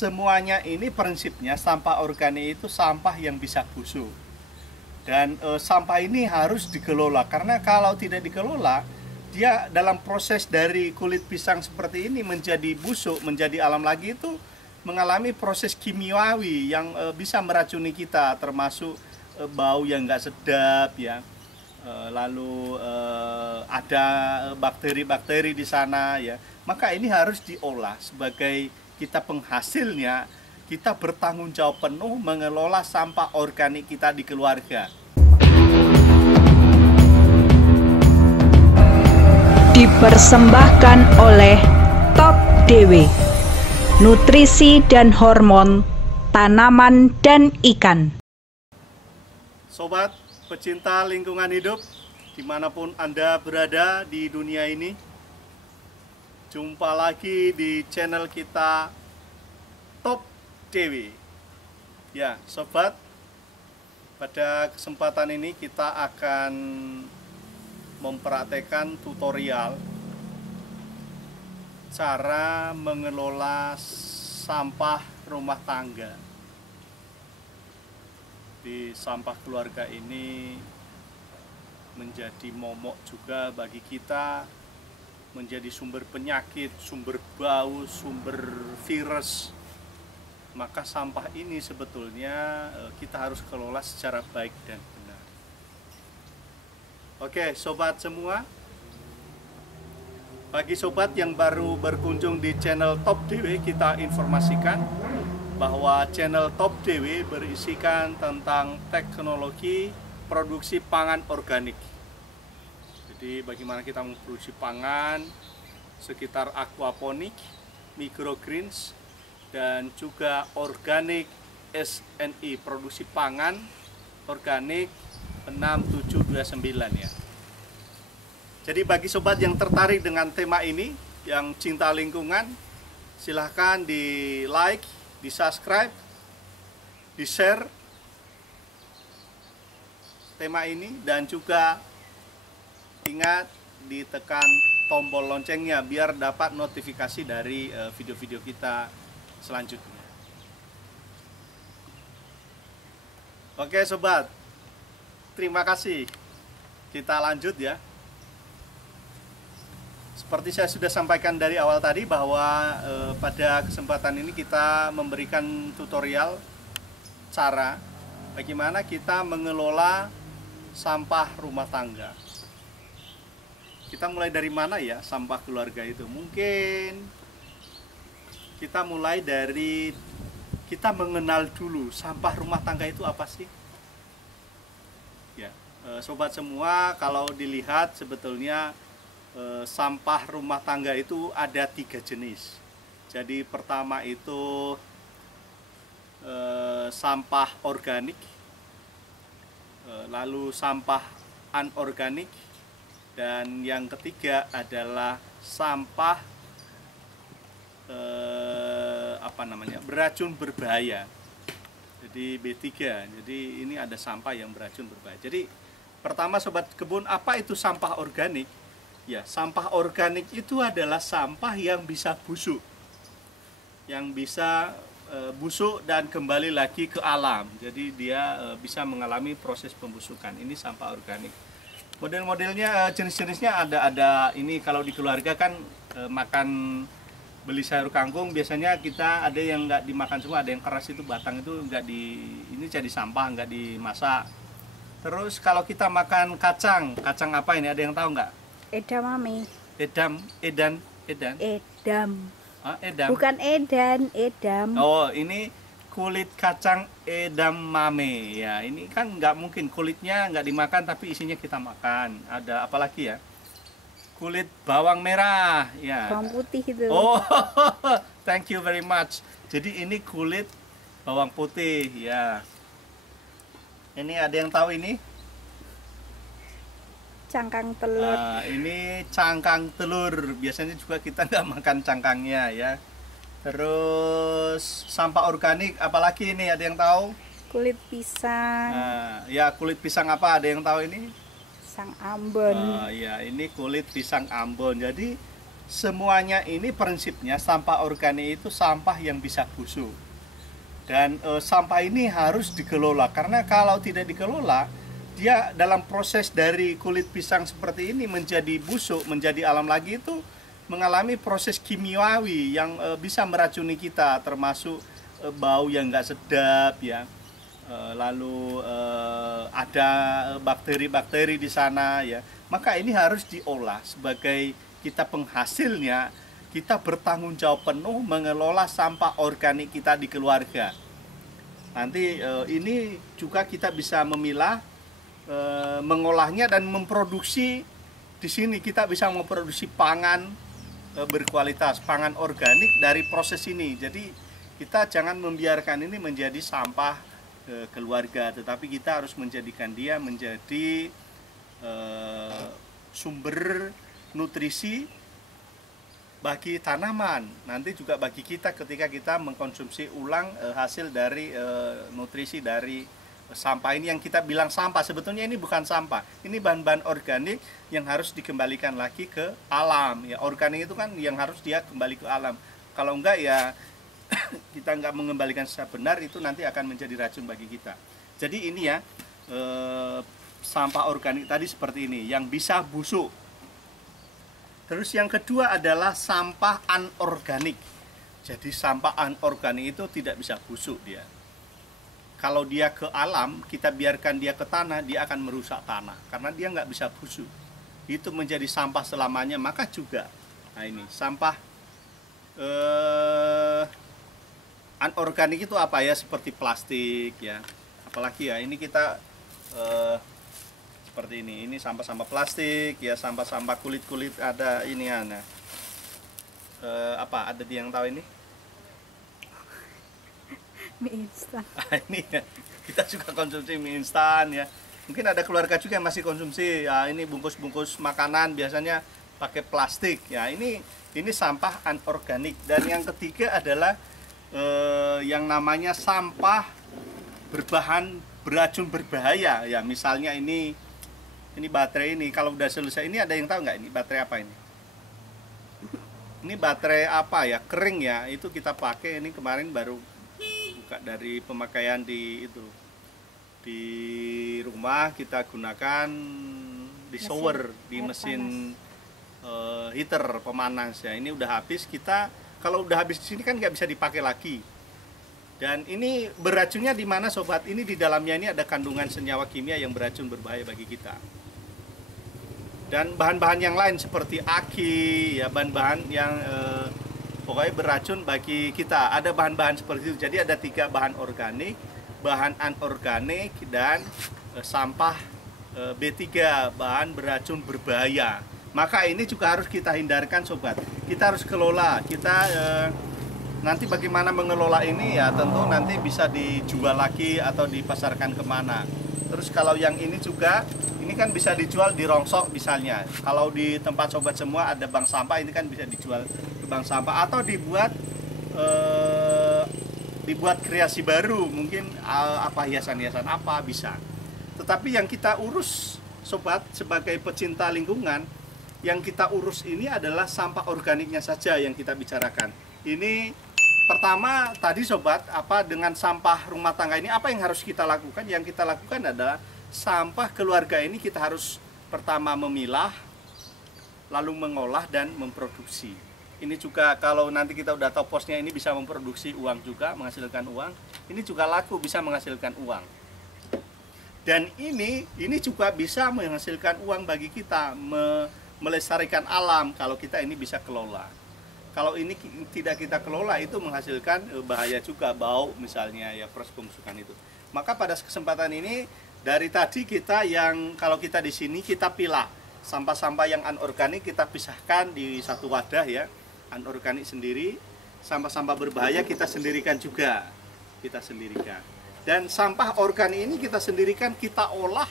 semuanya ini prinsipnya sampah organik itu sampah yang bisa busuk. Dan sampah ini harus dikelola, karena kalau tidak dikelola, dia dalam proses dari kulit pisang seperti ini menjadi busuk, menjadi alam lagi, itu mengalami proses kimiawi yang bisa meracuni kita, termasuk bau yang nggak sedap ya. Lalu ada bakteri-bakteri di sana ya. Maka ini harus diolah. Sebagai kita penghasilnya, kita bertanggung jawab penuh mengelola sampah organik kita di keluarga. Dipersembahkan oleh Top DW, nutrisi dan hormon tanaman dan ikan. Sobat pecinta lingkungan hidup, dimanapun Anda berada di dunia ini, jumpa lagi di channel kita Top DW. Ya, sobat, pada kesempatan ini kita akan mempraktekkan tutorial cara mengelola sampah rumah tangga. Di sampah keluarga ini menjadi momok juga bagi kita, menjadi sumber penyakit, sumber bau, sumber virus. Maka sampah ini sebetulnya kita harus kelola secara baik dan benar. Oke, sobat semua, bagi sobat yang baru berkunjung di channel Top DW, kita informasikan bahwa channel Top DW berisikan tentang teknologi produksi pangan organik. Jadi bagaimana kita memproduksi pangan sekitar aquaponik, microgreens, dan juga organik SNI, produksi pangan organik 6729 ya. Jadi bagi sobat yang tertarik dengan tema ini, yang cinta lingkungan, silahkan di like, di subscribe, di share tema ini, dan juga ingat ditekan tombol loncengnya biar dapat notifikasi dari video-video kita selanjutnya. Oke sobat, terima kasih. Kita lanjut ya. Seperti saya sudah sampaikan dari awal tadi bahwa pada kesempatan ini kita memberikan tutorial cara bagaimana kita mengelola sampah rumah tangga. Kita mulai dari mana ya sampah keluarga itu? Mungkin kita mulai dari kita mengenal dulu sampah rumah tangga itu apa sih? Ya, sobat semua, kalau dilihat sebetulnya sampah rumah tangga itu ada 3 jenis. Jadi pertama itu sampah organik, lalu sampah anorganik, dan yang ketiga adalah sampah beracun berbahaya. Jadi B3. Jadi ini ada sampah yang beracun berbahaya. Jadi pertama sobat kebun, apa itu sampah organik? Ya, sampah organik itu adalah sampah yang bisa busuk, yang bisa busuk dan kembali lagi ke alam. Jadi dia bisa mengalami proses pembusukan. Ini sampah organik. Model-modelnya, jenis-jenisnya ada. Ini kalau di keluarga kan makan, beli sayur kangkung, biasanya kita ada yang nggak dimakan semua, ada yang keras itu batang itu nggak ini jadi sampah, nggak dimasak. Terus kalau kita makan kacang apa ini? Ada yang tahu nggak? Edam, Mami. Edam. Edam. Edam. Bukan edan, edam. Oh, ini kulit kacang edamame ya. Ini kan nggak mungkin kulitnya nggak dimakan, tapi isinya kita makan. Ada apa lagi ya? Kulit bawang merah ya. Bawang putih itu. Oh, thank you very much. Jadi ini kulit bawang putih ya. Ini ada yang tahu ini? Cangkang telur. Nah, ini cangkang telur. Biasanya juga kita nggak makan cangkangnya ya. Terus sampah organik, apalagi ini, ada yang tahu? Kulit pisang. Nah, ya kulit pisang apa? Ada yang tahu ini? Pisang Ambon. Ya, ini kulit pisang Ambon. Jadi semuanya ini prinsipnya sampah organik itu sampah yang bisa busuk. Dan sampah ini harus dikelola, karena kalau tidak dikelola, dia dalam proses dari kulit pisang seperti ini menjadi busuk, menjadi alam lagi, itu mengalami proses kimiawi yang bisa meracuni kita, termasuk bau yang nggak sedap ya. Lalu ada bakteri-bakteri di sana ya. Maka ini harus diolah. Sebagai kita penghasilnya, kita bertanggung jawab penuh mengelola sampah organik kita di keluarga. Nanti ini juga kita bisa memilah, mengolahnya dan memproduksi. Di sini kita bisa memproduksi pangan berkualitas, pangan organik dari proses ini. Jadi kita jangan membiarkan ini menjadi sampah keluarga, tetapi kita harus menjadikan dia menjadi sumber nutrisi bagi tanaman, nanti juga bagi kita ketika kita mengkonsumsi ulang hasil dari nutrisi dari sampah ini yang kita bilang sampah. Sebetulnya ini bukan sampah, ini bahan-bahan organik yang harus dikembalikan lagi ke alam ya. Organik itu kan yang harus dia kembali ke alam, kalau enggak ya kita nggak mengembalikan secara benar, itu nanti akan menjadi racun bagi kita. Jadi ini ya, sampah organik tadi seperti ini yang bisa busuk. Terus yang kedua adalah sampah anorganik. Jadi sampah anorganik itu tidak bisa busuk dia. Kalau dia ke alam, kita biarkan dia ke tanah, dia akan merusak tanah karena dia nggak bisa busuk. Itu menjadi sampah selamanya. Maka juga, nah ini sampah anorganik itu apa ya, seperti plastik ya, apalagi ya ini kita seperti ini sampah-sampah plastik ya, sampah-sampah kulit-kulit, ada ini ya, nah, apa ada yang tahu ini? Mie instan. Ini ya, kita juga konsumsi mie instan ya, mungkin ada keluarga juga yang masih konsumsi ya, ini bungkus-bungkus makanan biasanya pakai plastik ya, ini sampah anorganik. Dan yang ketiga adalah yang namanya sampah beracun berbahaya ya. Misalnya ini baterai ini, kalau udah selesai ini, ada yang tahu nggak ini baterai apa ini? Ini baterai apa ya, kering ya, itu kita pakai. Ini kemarin baru buka dari pemakaian di rumah, kita gunakan di shower, di mesin heater pemanas ya. Ini udah habis, kita kalau udah habis di sini kan nggak bisa dipakai lagi. Dan ini beracunnya di mana sobat? Ini di dalamnya ini ada kandungan senyawa kimia yang beracun berbahaya bagi kita. Dan bahan-bahan yang lain seperti aki ya, bahan-bahan yang pokoknya beracun bagi kita. Ada bahan-bahan seperti itu. Jadi ada 3 bahan organik, bahan anorganik, dan sampah B3, bahan beracun berbahaya. Maka ini juga harus kita hindarkan sobat. Kita harus kelola. Kita nanti bagaimana mengelola ini ya, tentu nanti bisa dijual lagi atau dipasarkan kemana. Terus kalau yang ini juga, ini kan bisa dijual di rongsok misalnya. Kalau di tempat sobat semua ada bank sampah, ini kan bisa dijual ke bank sampah, atau dibuat kreasi baru, mungkin apa hiasan-hiasan apa bisa. Tetapi yang kita urus sobat sebagai pecinta lingkungan, yang kita urus ini adalah sampah organiknya saja yang kita bicarakan. Ini pertama tadi sobat, apa dengan sampah rumah tangga ini, apa yang harus kita lakukan? Yang kita lakukan adalah sampah keluarga ini kita harus pertama memilah, lalu mengolah dan memproduksi. Ini juga kalau nanti kita udah tahu posnya, ini bisa memproduksi uang juga, menghasilkan uang. Ini juga laku, bisa menghasilkan uang. Dan ini juga bisa menghasilkan uang bagi kita, melestarikan alam kalau kita ini bisa kelola. Kalau ini tidak kita kelola, itu menghasilkan bahaya juga, bau misalnya ya, proses pembusukan itu. Maka pada kesempatan ini, dari tadi kita yang kalau kita di sini kita pilah sampah-sampah yang anorganik, kita pisahkan di satu wadah ya, anorganik sendiri, sampah-sampah berbahaya kita sendirikan juga, dan sampah organik ini kita sendirikan, kita olah,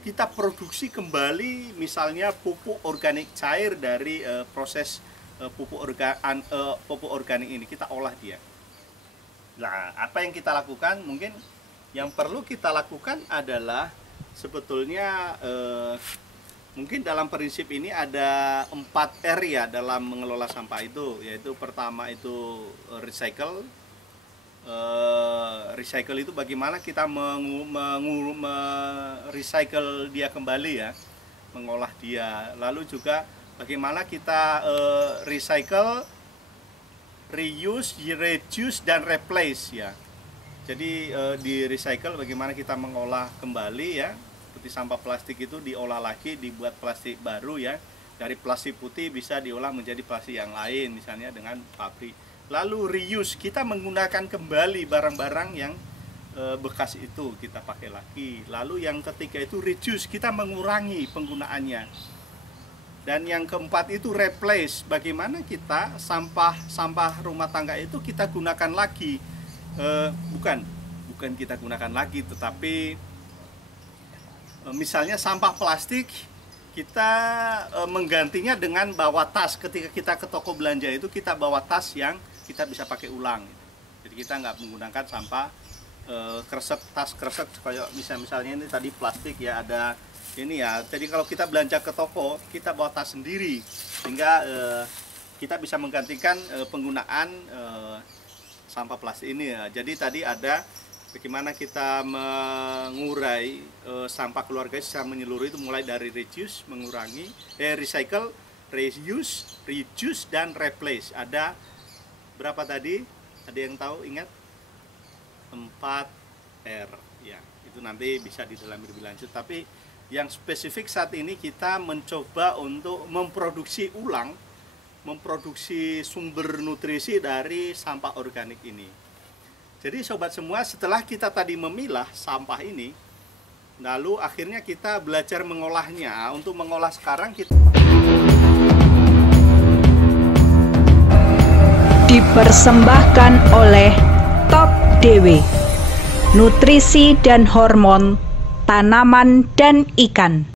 kita produksi kembali, misalnya pupuk organik cair dari proses pupuk organik ini, kita olah dia. Nah, apa yang kita lakukan? Mungkin yang perlu kita lakukan adalah sebetulnya Mungkin dalam prinsip ini ada 4 R ya dalam mengelola sampah itu, yaitu pertama itu recycle. Recycle itu bagaimana kita recycle dia kembali ya, mengolah dia. Lalu juga bagaimana kita recycle, reuse, reduce, dan replace ya. Jadi di recycle bagaimana kita mengolah kembali ya. Seperti sampah plastik itu diolah lagi, dibuat plastik baru ya. Dari plastik putih bisa diolah menjadi plastik yang lain, misalnya dengan pabrik. Lalu reuse, kita menggunakan kembali barang-barang yang bekas itu kita pakai lagi. Lalu yang ketiga itu reduce, kita mengurangi penggunaannya. Dan yang keempat itu replace, bagaimana kita sampah rumah tangga itu kita gunakan lagi. Bukan kita gunakan lagi, tetapi misalnya sampah plastik kita menggantinya dengan bawa tas. Ketika kita ke toko belanja itu kita bawa tas yang kita bisa pakai ulang. Jadi kita nggak menggunakan sampah kresek, tas kresek kayak misalnya ini tadi plastik ya, ada ini ya. Jadi kalau kita belanja ke toko kita bawa tas sendiri, sehingga kita bisa menggantikan penggunaan sampah plastik ini ya. Jadi tadi ada bagaimana kita mengurai sampah keluarga secara menyeluruh, itu mulai dari reduce, mengurangi, recycle, reuse, reduce, dan replace. Ada berapa tadi? Ada yang tahu, ingat? 4 R ya. Itu nanti bisa didalami lebih lanjut. Tapi yang spesifik saat ini kita mencoba untuk memproduksi ulang, memproduksi sumber nutrisi dari sampah organik ini. Jadi sobat semua, setelah kita tadi memilah sampah ini, lalu akhirnya kita belajar mengolahnya. Untuk mengolah sekarang kita dipersembahkan oleh Top DW, nutrisi dan hormon tanaman dan ikan.